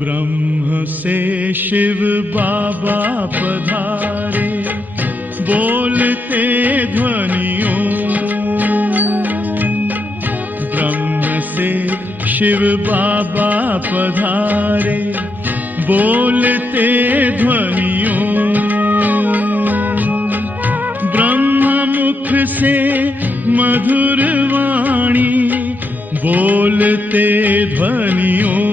ब्रह्म से शिव बाबा पधारे, बोलते ध्वनियों। ब्रह्म से शिव बाबा पधारे, बोलते ध्वनियों। ब्रह्म मुख से मधुर वाणी, बोलते ध्वनियों।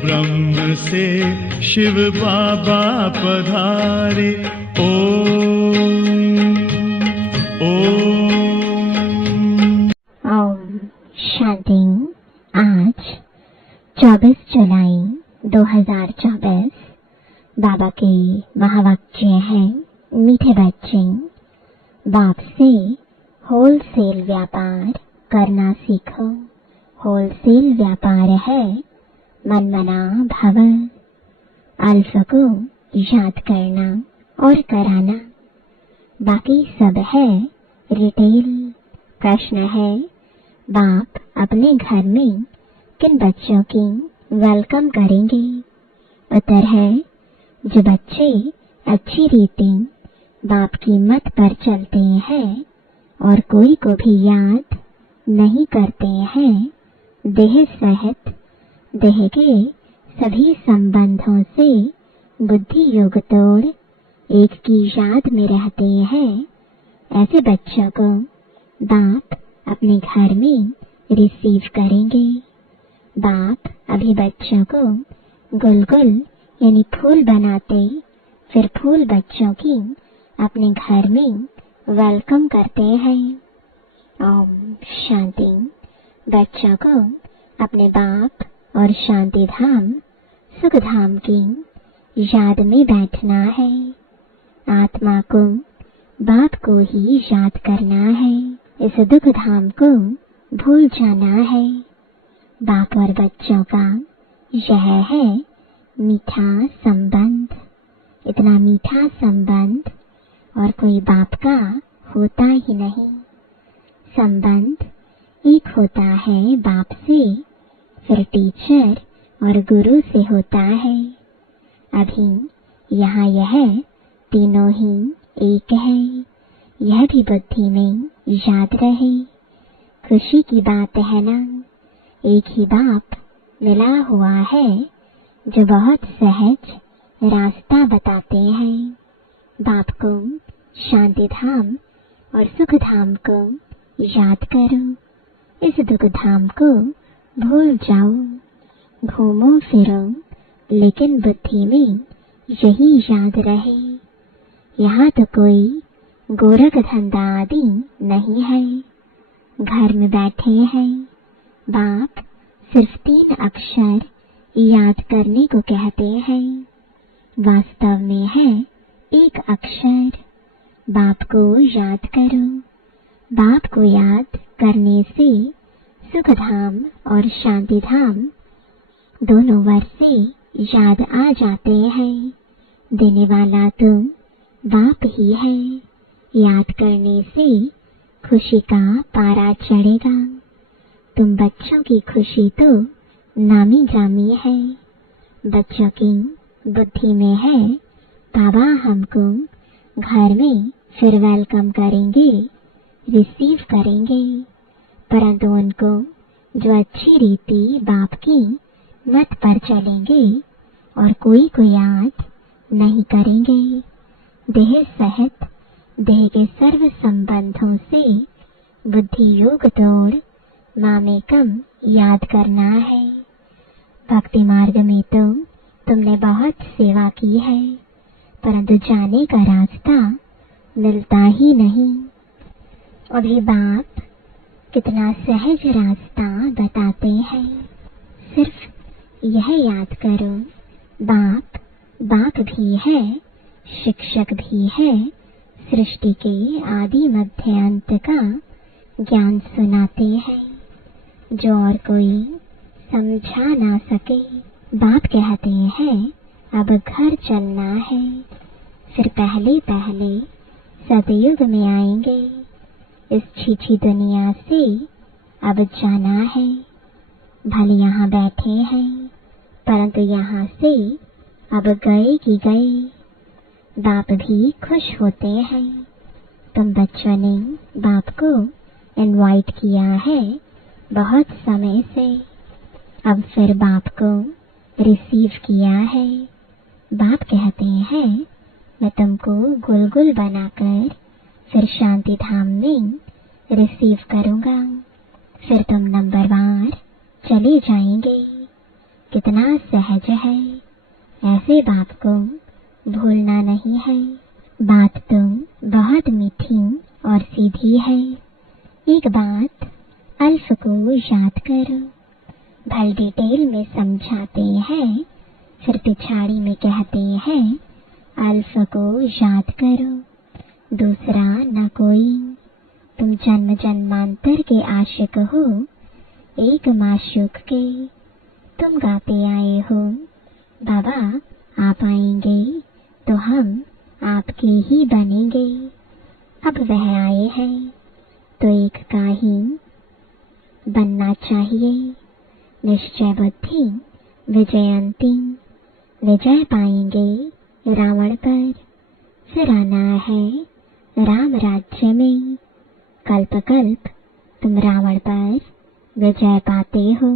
ब्रह्म से शिव बाबा पधारे, ओम शांति। आज 24 जुलाई 2024 बाबा के महावाक्य है, मीठे बच्चे, बाप से होलसेल व्यापार करना सीखो। होलसेल व्यापार है मनमना भव। अल्फ को याद करना और कराना, बाकी सब है रिटेल। प्रश्न है, बाप अपने घर में किन बच्चों की वेलकम करेंगे? उत्तर है, जो बच्चे अच्छी रीति बाप की मत पर चलते हैं और कोई को भी याद नहीं करते हैं, देह सहित देह के सभी संबंधों से बुद्धि योग तोड़ एक की याद में रहते हैं, ऐसे बच्चों को बाप अपने घर में रिसीव करेंगे। बाप अभी बच्चों को गुलगुल यानी फूल बनाते, फिर फूल बच्चों की अपने घर में वेलकम करते हैं। ओम शांति। बच्चों को अपने बाप और शांति धाम सुख धाम की याद में बैठना है। आत्मा को बाप को ही याद करना है। इस दुख धाम को भूल जाना है। बाप और बच्चों का यह है मीठा संबंध। इतना मीठा संबंध और कोई बाप का होता ही नहीं। संबंध एक होता है बाप से, फिर टीचर और गुरु से होता है। अभी यहाँ यह तीनों ही एक है, यह भी बुद्धि में याद रहे। खुशी की बात है ना, एक ही बाप मिला हुआ है जो बहुत सहज रास्ता बताते हैं। बाप को शांति धाम और सुख धाम को याद करो, इस दुख धाम को भूल जाओ। घूमो फिरो लेकिन बुद्धि में यही याद रहे। यहाँ तो कोई गोरख धंधा आदि नहीं है। घर में बैठे हैं, बाप सिर्फ 3 अक्षर याद करने को कहते हैं। वास्तव में है एक अक्षर। बाप को याद करो। बाप को याद करने से सुख धाम और शांति धाम दोनों वर्षे याद आ जाते हैं। देने वाला तो बाप ही है। याद करने से खुशी का पारा चढ़ेगा। तुम बच्चों की खुशी तो नामी गामी है। बच्चों की बुद्धि में है बाबा हमको घर में फिर वेलकम करेंगे, रिसीव करेंगे। परंतु उनको जो अच्छी रीति बाप की मत पर चलेंगे और कोई को याद नहीं करेंगे। देह सहित देह के सर्व संबंधों से बुद्धि योग तोड़ मामेकम याद करना है। भक्ति मार्ग में तो तुमने बहुत सेवा की है, परंतु जाने का रास्ता मिलता ही नहीं। अभी बाप कितना सहज रास्ता बताते हैं। सिर्फ यह याद करो, बाप बाप भी है, शिक्षक भी है, सृष्टि के आदि मध्य अंत का ज्ञान सुनाते हैं जो और कोई समझा ना सके। बाप कहते हैं अब घर चलना है, फिर पहले पहले सतयुग में आएंगे। इस छीछी दुनिया से अब जाना है। भले यहाँ बैठे हैं परंतु यहाँ से अब गए कि गए। बाप भी खुश होते हैं। तुम बच्चों ने बाप को इनवाइट किया है बहुत समय से, अब फिर बाप को रिसीव किया है। बाप कहते हैं मैं तुमको गुलगुल बनाकर फिर शांति धाम में रिसीव करूंगा, फिर तुम नंबरवार चले जाएंगे। कितना सहज है, ऐसे बाप को भूलना नहीं है। बात तो बहुत मीठी और सीधी है। एक बात अल्फ को याद करो। भल डिटेल में समझाते हैं, फिर पिछाड़ी में कहते हैं अल्फ को याद करो, दूसरा न कोई। तुम जन्म जन्मांतर के आशिक हो, एक माशूक के। तुम गाते आए हो बाबा आप आएंगे तो हम आपके ही बनेंगे। अब वह आए हैं तो एक का ही बनना चाहिए। निश्चय बुद्धि विजयंती, विजय पाएंगे रावण पर। फिर आना है राम राज्य में। कल्प कल्प तुम रावण पर विजय पाते हो।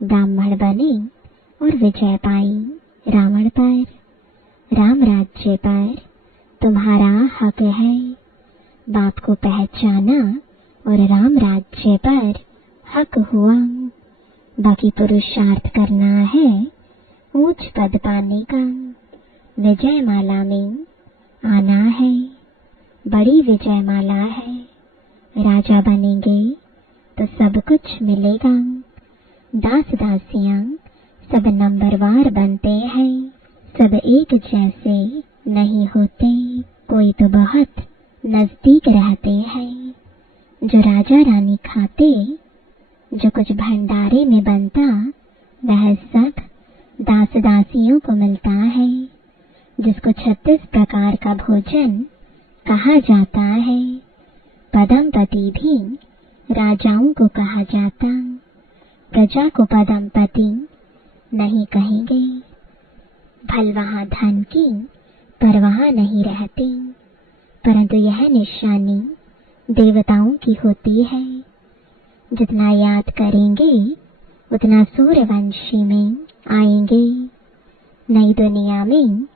ब्राह्मण बने और विजय पाई रावण पर। राम राज्य पर तुम्हारा हक है। बाप को पहचाना और राम राज्य पर हक हुआ। बाकी पुरुषार्थ करना है ऊंच पद पाने का। विजय माला में आना है, बड़ी विजय माला है। राजा बनेंगे तो सब कुछ मिलेगा। दास दासियां सब नंबरवार बनते हैं। सब एक जैसे नहीं होते, कोई तो बहुत नजदीक रहते हैं। जो राजा रानी खाते, जो कुछ भंडारे में बनता, वह सब दास दासियों को मिलता है। जिसको 36 प्रकार का भोजन कहा जाता है। पदम पति भी राजाओं को कहा जाता। प्रजा को पदम पति नहीं कहेंगे। भल वहाँ धन की परवाह नहीं रहती, परंतु यह निशानी देवताओं की होती है। जितना याद करेंगे उतना सूर्यवंशी में आएंगे। नई दुनिया में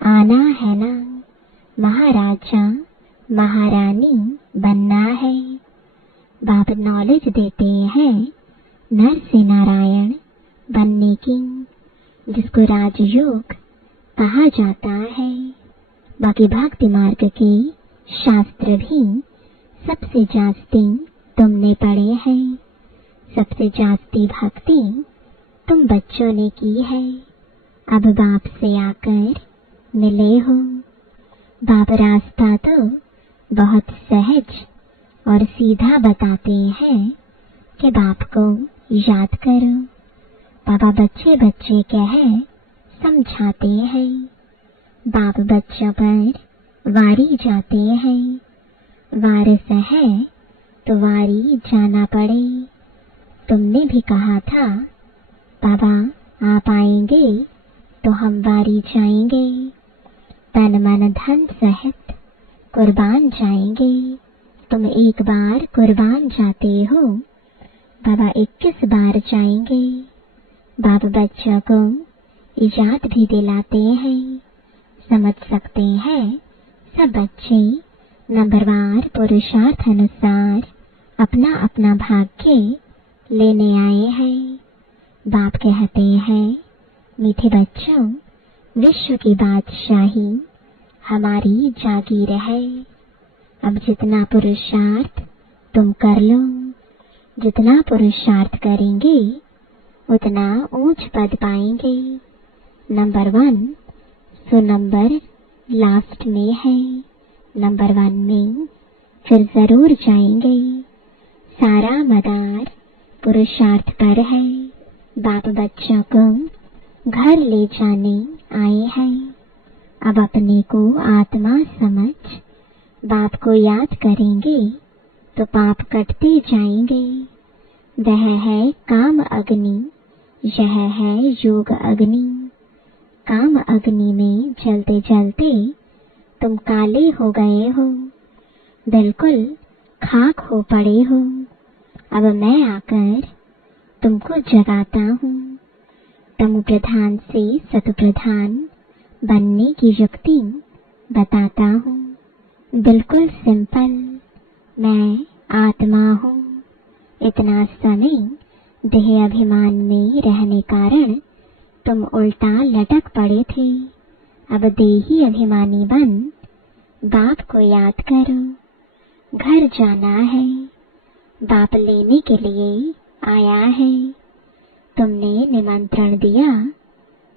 आना है ना, महाराजा महारानी बनना है। बाप नॉलेज देते हैं नर से नारायण बनने की, जिसको राजयोग कहा जाता है। बाकी भक्ति मार्ग के शास्त्र भी सबसे जास्ती तुमने पढ़े हैं। सबसे जास्ती भक्ति तुम बच्चों ने की है। अब बाप से आकर मिले हो। बाप रास्ता तो बहुत सहज और सीधा बताते हैं कि बाप को याद करो। बाबा बच्चे बच्चे कह समझाते हैं। बाप बच्चों पर वारी जाते हैं। वारिस है तो वारी जाना पड़े। तुमने भी कहा था बाबा आप आएंगे तो हम वारी जाएंगे। तन मन धन सहित कुर्बान जाएंगे। तुम एक बार कुर्बान जाते हो, बाबा 21 बार जाएंगे। बाप बच्चों को इजाद भी दिलाते हैं। समझ सकते हैं सब बच्चे नंबरवार पुरुषार्थ अनुसार अपना अपना भाग्य लेने आए हैं। बाप कहते हैं मीठे बच्चों, विश्व की बादशाही हमारी जागीर है। अब जितना पुरुषार्थ तुम कर लो, जितना पुरुषार्थ करेंगे उतना ऊंच पद पाएंगे। नंबर 1 सो नंबर लास्ट में है। नंबर 1 में फिर जरूर जाएंगे। सारा मदार पुरुषार्थ पर है। बाप बच्चों को घर ले जाने आए हैं। अब अपने को आत्मा समझ बाप को याद करेंगे तो पाप कटते जाएंगे। वह है काम अग्नि, यह है योग अग्नि। काम अग्नि में जलते जलते तुम काले हो गए हो, बिल्कुल खाक हो पड़े हो। अब मैं आकर तुमको जगाता हूँ। तमो प्रधान से सतो प्रधान बनने की युक्ति बताता हूँ। बिल्कुल सिंपल, मैं आत्मा हूँ। इतना समय देह अभिमान में रहने कारण तुम उल्टा लटक पड़े थे। अब देही अभिमानी बन बाप को याद करो। घर जाना है, बाप लेने के लिए आया है। तुमने निमंत्रण दिया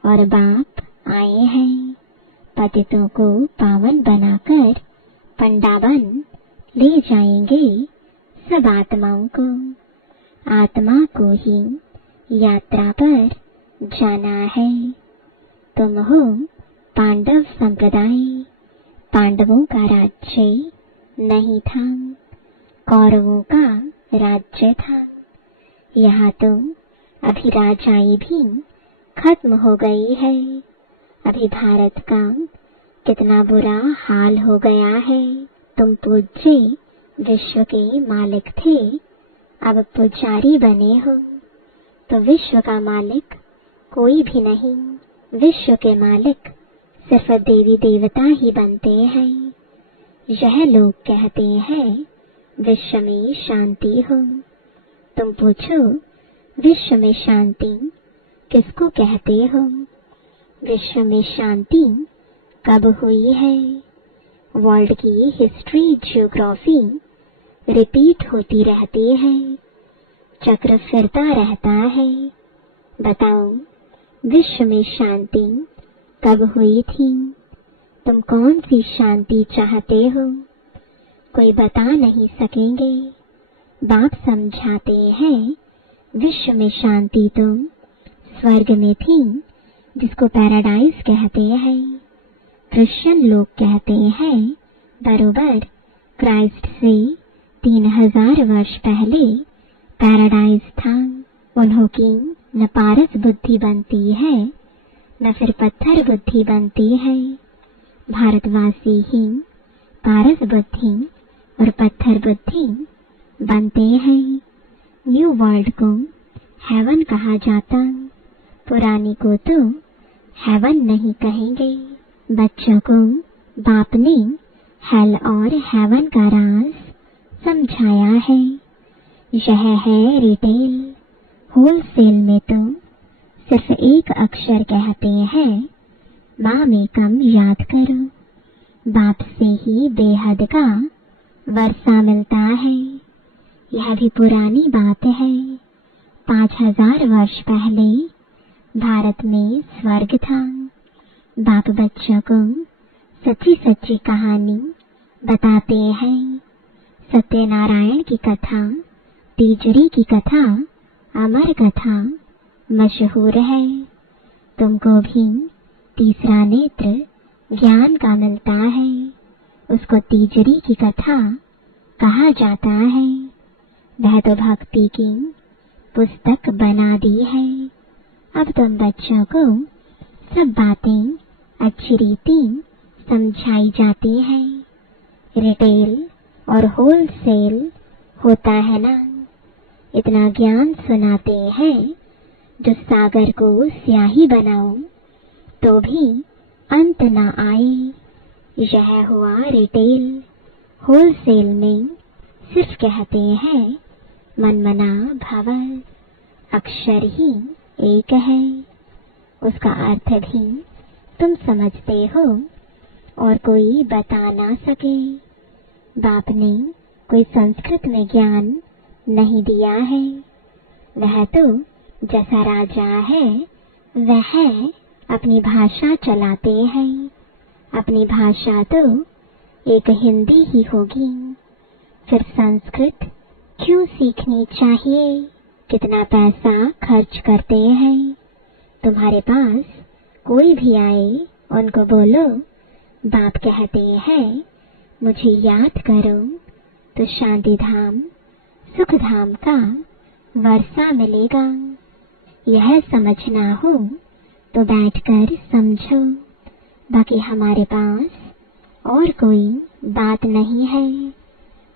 और बाप आए हैं। पतितों को पावन बनाकर पंडाबन ले जाएंगे सब आत्माओं को। आत्मा को ही यात्रा पर जाना है। तुम हो पांडव संप्रदाय। पांडवों का राज्य नहीं था, कौरवों का राज्य था। यहाँ तो अभी राजाई भी खत्म हो गई है। अभी भारत का कितना बुरा हाल हो गया है। तुम पूज्य विश्व के मालिक थे, अब पुजारी बने हो। तो विश्व का मालिक कोई भी नहीं। विश्व के मालिक सिर्फ देवी देवता ही बनते हैं। यह लोग कहते हैं विश्व में शांति हो। तुम पूछो विश्व में शांति किसको कहते हो? विश्व में शांति कब हुई है? वर्ल्ड की हिस्ट्री ज्योग्राफी रिपीट होती रहती है, चक्र फिरता रहता है। बताओ विश्व में शांति कब हुई थी? तुम कौन सी शांति चाहते हो? कोई बता नहीं सकेंगे। बाप समझाते हैं विश्व में शांति तो स्वर्ग में थी, जिसको पैराडाइज कहते हैं। क्रिश्चियन लोग कहते हैं बरोबर क्राइस्ट से 3000 वर्ष पहले पैराडाइज था। उन्हों की न पारस बुद्धि बनती है न फिर पत्थर बुद्धि बनती है। भारतवासी ही पारस बुद्धि और पत्थर बुद्धि बनते हैं। न्यू वर्ल्ड को हेवन कहा जाता, पुरानी को तो हेवन नहीं कहेंगे। बच्चों को बाप ने हेल और हेवन का राज समझाया है। यह है रिटेल। होलसेल में तो सिर्फ एक अक्षर कहते हैं मामेकम याद करो। बाप से ही बेहद का वर्षा मिलता है। यह भी पुरानी बात है। 5000 वर्ष पहले भारत में स्वर्ग था। बाप बच्चों को सच्ची सच्ची कहानी बताते हैं। सत्यनारायण की कथा, तीजरी की कथा, अमर कथा मशहूर है। तुमको भी तीसरा नेत्र ज्ञान का मिलता है। उसको तीजरी की कथा कहा जाता है। वह तो भक्ति की पुस्तक बना दी है। अब तुम बच्चों को सब बातें अच्छी रीति समझाई जाती है। रिटेल और होलसेल होता है ना। इतना ज्ञान सुनाते हैं जो सागर को स्याही बनाओ तो भी अंत न आए। यह हुआ रिटेल। होलसेल में सिर्फ कहते हैं मनमना भव। अक्षर ही एक है, उसका अर्थ भी तुम समझते हो और कोई बता ना सके। बाप ने कोई संस्कृत में ज्ञान नहीं दिया है। वह तो जैसा राजा है वह अपनी भाषा चलाते हैं। अपनी भाषा तो एक हिंदी ही होगी, फिर संस्कृत क्यों सीखनी चाहिए? कितना पैसा खर्च करते हैं। तुम्हारे पास कोई भी आए, उनको बोलो बाप कहते हैं मुझे याद करो तो शांति धाम सुख धाम का वर्षा मिलेगा। यह समझना हो तो बैठकर समझो, बाकी हमारे पास और कोई बात नहीं है।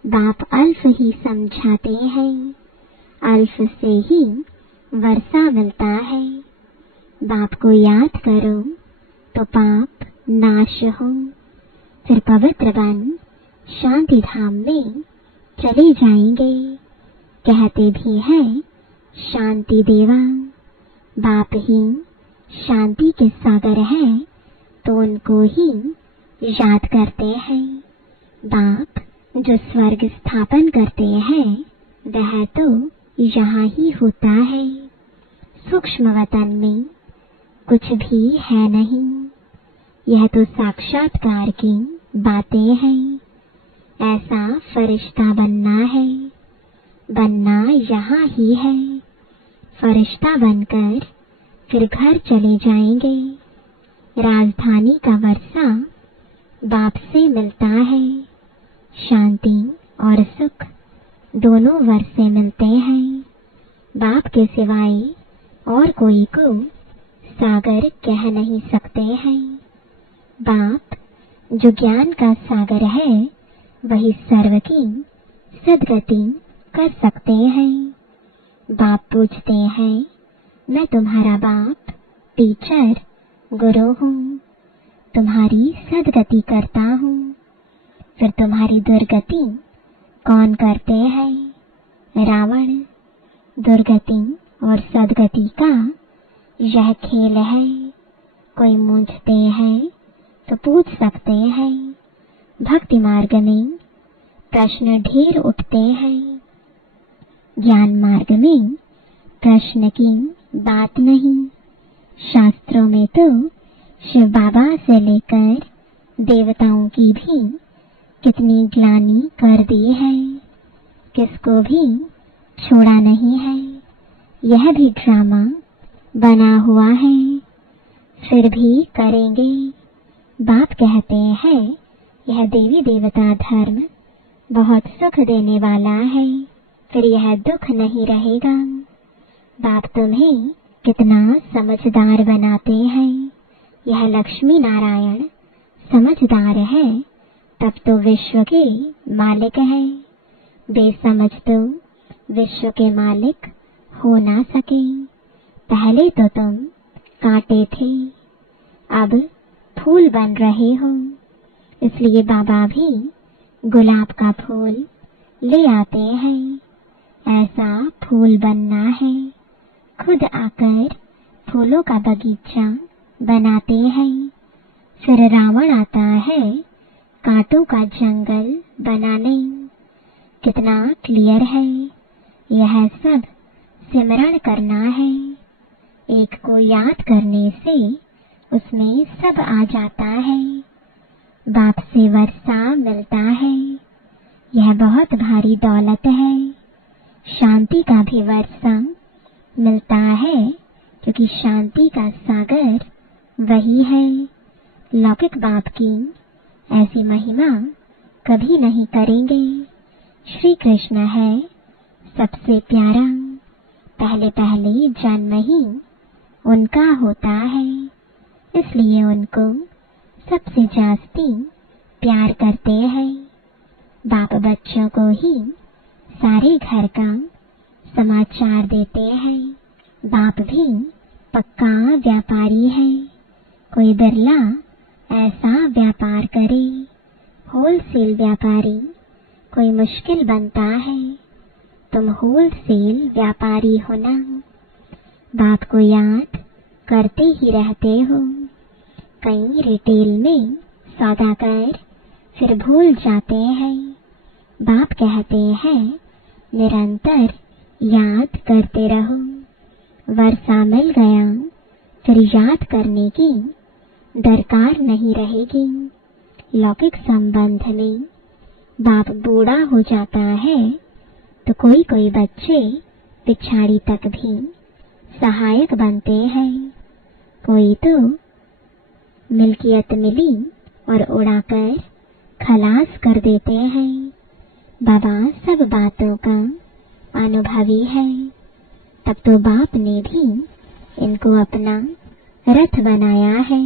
बाप अल्फ ही समझाते हैं, अल्फ से ही वर्षा मिलता है। बाप को याद करो तो पाप नाश हो, फिर पवित्र बन शांति धाम में चले जाएंगे। कहते भी हैं शांति देवा, बाप ही शांति के सागर हैं, तो उनको ही याद करते हैं। बाप जो स्वर्ग स्थापन करते हैं वह तो यहाँ ही होता है। सूक्ष्म वतन में कुछ भी है नहीं, यह तो साक्षात्कार की बातें हैं। ऐसा फरिश्ता बनना है, बनना यहाँ ही है। फरिश्ता बनकर फिर घर चले जाएंगे। राजधानी का वर्षा बाप से मिलता है। शांति और सुख दोनों वर्षे मिलते हैं। बाप के सिवाय और कोई को सागर कह नहीं सकते हैं। बाप जो ज्ञान का सागर है वही सर्व की सद्गति कर सकते हैं। बाप पूछते हैं मैं तुम्हारा बाप टीचर गुरु हूँ, तुम्हारी सद्गति करता हूँ। फिर तुम्हारी दुर्गति कौन करते हैं? रावण। दुर्गति और सद्गति का यह खेल है। कोई पूछते हैं तो पूछ सकते हैं। भक्ति मार्ग में प्रश्न ढेर उठते हैं, ज्ञान मार्ग में प्रश्न की बात नहीं। शास्त्रों में तो शिव बाबा से लेकर देवताओं की भी कितनी ग्लानि कर दी है, किसको भी छोड़ा नहीं है। यह भी ड्रामा बना हुआ है, फिर भी करेंगे। बाप कहते हैं यह देवी देवता धर्म बहुत सुख देने वाला है, फिर यह दुख नहीं रहेगा। बाप तुम्हें कितना समझदार बनाते हैं। यह लक्ष्मी नारायण समझदार है, तब तो विश्व के मालिक है। बेसमझ तो विश्व के मालिक हो ना सके। पहले तो तुम कांटे थे, अब फूल बन रहे हो। इसलिए बाबा भी गुलाब का फूल ले आते हैं। ऐसा फूल बनना है, खुद आकर फूलों का बगीचा बनाते हैं। फिर रावण आता है कांटों का जंगल बनाने। कितना क्लियर है, यह सब सिमरण करना है। एक को याद करने से उसमें सब आ जाता है। बाप से वर्षा मिलता है, यह बहुत भारी दौलत है। शांति का भी वर्षा मिलता है, क्योंकि शांति का सागर वही है। लौकिक बाप की ऐसी महिमा कभी नहीं करेंगे। श्री कृष्ण है सबसे प्यारा, पहले पहले जन्म ही उनका होता है, इसलिए उनको सबसे जास्ती प्यार करते हैं। बाप बच्चों को ही सारे घर का समाचार देते हैं। बाप भी पक्का व्यापारी है, कोई बिरला ऐसा व्यापार करे। होलसेल व्यापारी कोई मुश्किल बनता है, तुम होलसेल व्यापारी हो ना। बाप को याद करते ही रहते हो। कई रिटेल में सौदा कर फिर भूल जाते हैं। बाप कहते हैं निरंतर याद करते रहो। वर्षा मिल गया फिर याद करने की दरकार नहीं रहेगी। लौकिक संबंध में बाप बूढ़ा हो जाता है तो कोई कोई बच्चे पिछाड़ी तक भी सहायक बनते हैं। कोई तो मिल्कियत मिली और उड़ाकर खलास कर देते हैं। बाबा सब बातों का अनुभवी है। तब तो बाप ने भी इनको अपना रथ बनाया है।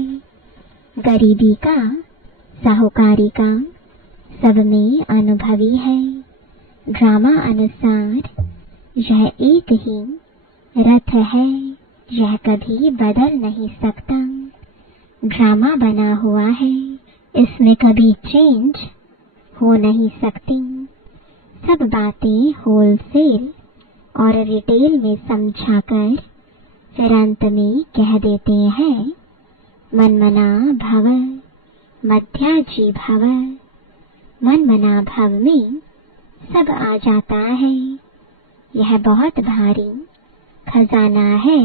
गरीबी का, साहूकारी का सब में अनुभवी है। ड्रामा अनुसार यह एक ही रथ है, यह कभी बदल नहीं सकता। ड्रामा बना हुआ है, इसमें कभी चेंज हो नहीं सकती। सब बातें होलसेल और रिटेल में समझाकर फिर अंत में कह देते हैं मनमना भव, मध्याजी भव। मनमना भव में सब आ जाता है। यह बहुत भारी खजाना है,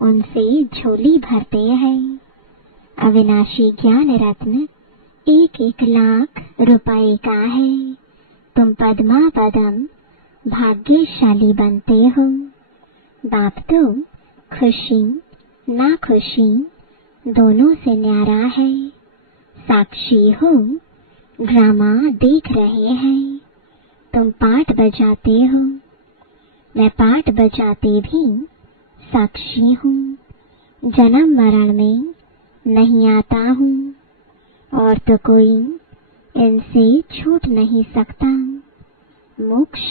उनसे झोली भरते हैं। अविनाशी ज्ञान रत्न 1-1 लाख रुपए का है। तुम पद्मा पदम भाग्यशाली बनते हो। बाप तो खुशी ना खुशी दोनों से न्यारा है। साक्षी हो, ड्रामा देख रहे हैं। तुम पाठ बजाते हो, मैं पाठ बजाते भी साक्षी हूँ। जन्म मरण में नहीं आता हूँ और तो कोई इनसे छूट नहीं सकता। मोक्ष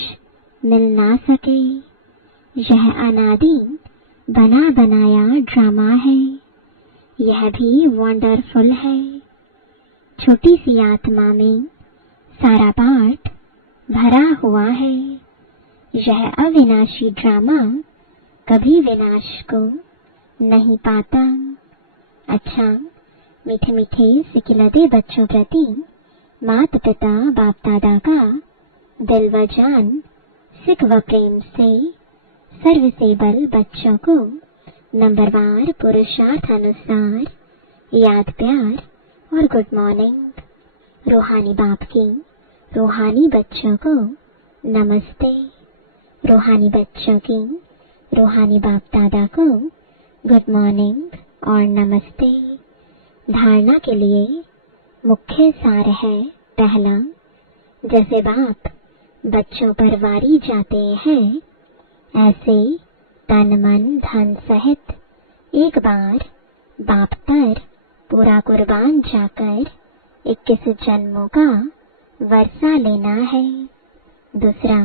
मिल ना सके, यह अनादि बना बनाया ड्रामा है। यह भी वंडरफुल है। छोटी सी आत्मा में सारा पाठ भरा हुआ है। यह अविनाशी ड्रामा कभी विनाश को नहीं पाता। अच्छा, मीठे मीठे सिकिलते बच्चों प्रति माता पिता बाप दादा का दिल व जान सिख व प्रेम से सर्वसेबल बच्चों को नंबरवार पुरुषार्थ अनुसार याद प्यार और गुड मॉर्निंग। रूहानी बाप की रूहानी बच्चों को नमस्ते। रूहानी बच्चों की रूहानी बाप दादा को गुड मॉर्निंग और नमस्ते। धारणा के लिए मुख्य सार है। पहला, जैसे बाप बच्चों पर वारी जाते हैं, ऐसे तन मन धन सहित एक बार बाप पर पूरा कुर्बान जाकर 21 जन्मों का वर्षा लेना है। दूसरा,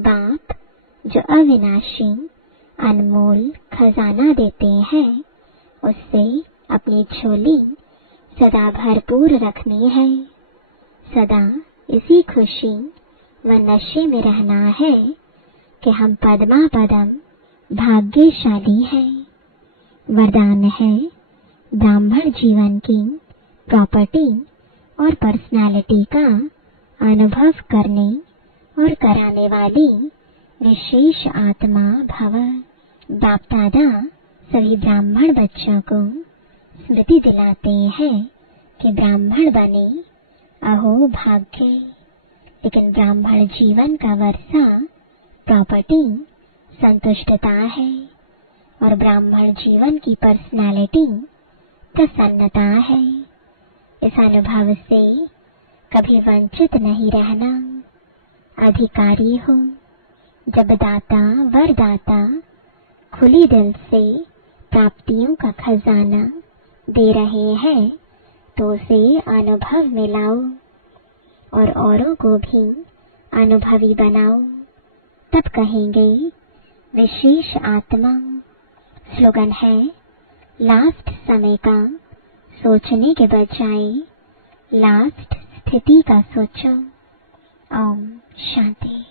बाप जो अविनाशी अनमोल खजाना देते हैं, उससे अपनी झोली सदा भरपूर रखनी है। सदा इसी खुशी व नशे में रहना है कि हम पद्मा पदम भाग्यशाली हैं। वरदान है ब्राह्मण जीवन की प्रॉपर्टी और पर्सनालिटी का अनुभव करने और कराने वाली विशेष आत्मा भव। बाप दादा सभी ब्राह्मण बच्चों को स्मृति दिलाते हैं कि ब्राह्मण बने अहो भाग्य। लेकिन ब्राह्मण जीवन का वर्षा प्रॉपर्टी संतुष्टता है और ब्राह्मण जीवन की पर्सनालिटी प्रसन्नता है। इस अनुभव से कभी वंचित नहीं रहना। अधिकारी हो। जब दाता वरदाता खुली दिल से प्राप्तियों का खजाना दे रहे हैं तो उसे अनुभव में लाओ और औरों को भी अनुभवी बनाओ। तब कहेंगे विशेष आत्मा। स्लोगन है लास्ट समय का सोचने के बजाय लास्ट स्थिति का सोचो। ओम शांति।